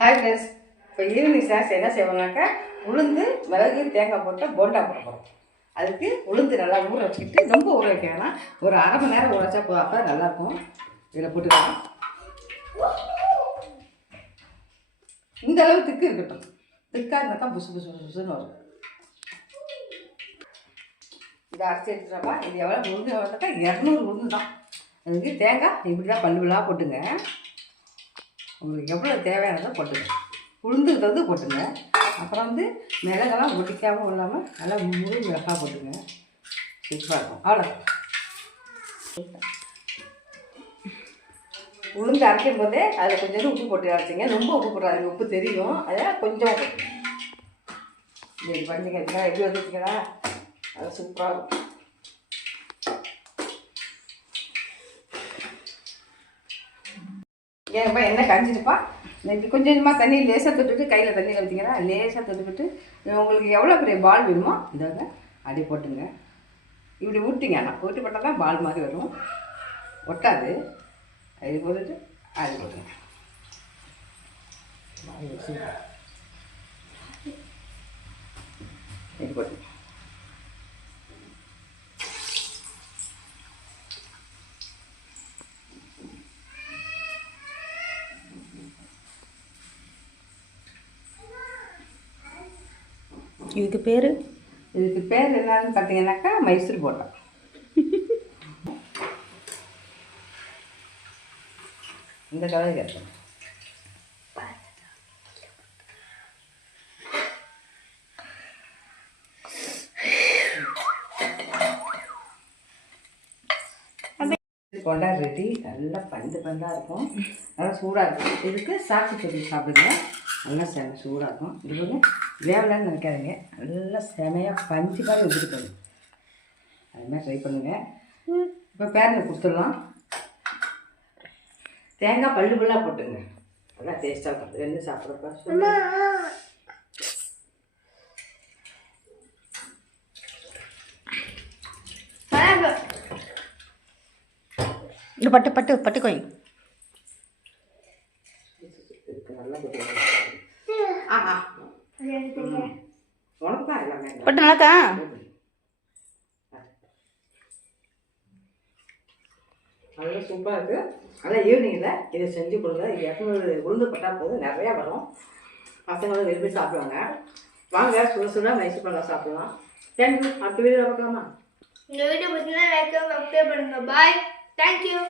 Hi friends. இப்போ evening snacks என்ன செய்வோம்னாக்கா உளுந்து மிளகு தேங்காய் போட்டு போண்டா போட போகிறோம். அதுக்கு உளுந்து நல்லா ஊற வச்சுக்கிட்டு ரொம்ப ஊற வைக்க வேணாம், ஒரு அரை மணி நேரம் ஊற வச்சா போதும். அப்போ நல்லாயிருக்கும். இதில் போட்டுக்கலாம். இந்த அளவு திக்கு இருக்கட்டும். திக்காக இருந்தாக்கா புசு புசு புசுன்னு வரும். இதை அரைச்சி எடுத்துட்டோம்ப்பா. இது எவ்வளோ உளுந்து வந்தாக்கா 200 உளுந்து தான். அதுக்கு தேங்காய் இப்படி தான் பல்லுலாம் போட்டுங்க. உங்களுக்கு எவ்வளோ தேவையானதோ போட்டுங்க. உளுந்துக்கிட்ட வந்து போட்டுங்க. அப்புறம் வந்து மிளகெல்லாம் ஒட்டிக்காமல் இல்லாமல் நல்லா முழு மிளகாய் போட்டுங்க. சூப்பராக இருக்கும். அவ்வளோ உளுந்து அரைக்கும் போதே அதில் கொஞ்சம் உப்பு போட்டு அரைச்சிங்க. ரொம்ப உப்பு போடாது, உப்பு தெரியும். அதில் கொஞ்சம் போட்டு இது பண்ணிங்க. எப்படி வந்துச்சுங்களா? அது சூப்பராக இருக்கும். ஏன்ப்பா எண்ணெய் கஞ்சிருப்பா. இப்படி கொஞ்சமாக தண்ணி லேசாக தொட்டுட்டு கையில் தண்ணியில் வச்சிங்கன்னா லேசாக தொட்டுக்கிட்டு உங்களுக்கு எவ்வளோ பெரிய பால் வேணுமோ இதாக அப்படி போட்டுங்க. இப்படி ஊட்டிங்க. ஆனால் ஊட்டி போட்டால் தான் பால் மாதிரி வரும், ஒட்டாது. அது போட்டுட்டு அது போட்டுங்க. இது போட்டுங்க. இதுக்கு பேர் என்னன்னு பார்த்தீங்கன்னாக்கா மைசூர் போண்டா. இந்த கலர் கேட்பேன். போண்டா ரெடி. நல்லா பண்டாக இருக்கும், நல்லா சூடாக இருக்கும். இதுக்கு சாப்பிட்டு சொல்லி சாப்பிடுங்க. நல்லா சூடாக இருக்கும். இது வந்து வேவலான்னு நினைக்காதீங்க. நல்லா செமையாக பஞ்சு மாதிரி வச்சுருக்கணும். அது மாதிரி ட்ரை பண்ணுங்கள். இப்போ பேரனுக்கு கொடுத்துடலாம். தேங்காய் பல்லாக போட்டுங்க. நல்லா டேஸ்ட்டாக இருக்கும். ரெண்டு சாப்பிட்றப்ப இது பட்டு பட்டு பட்டுக்கோய். பட்டு நல்லாக்கா. அதெல்லாம் சூப்பராக இருக்குது. அதான் ஈவினிங்கில் இதை செஞ்சு கொடுங்க. இது 200 உளுந்து பட்டால் போதும், நிறையா வரும். பசங்களும் விரும்பி சாப்பிடுவாங்க. வாங்க, சுட சுட மைசூர் பழம் சாப்பிடலாம். தேங்க்யூ. அடுத்த வீடியோ பார்க்கலாமா? இந்த வீடியோ பார்த்தீங்கன்னா லைக் சப்ஸ்கிரைப் பண்ணுங்க. பாய். தேங்க்யூ.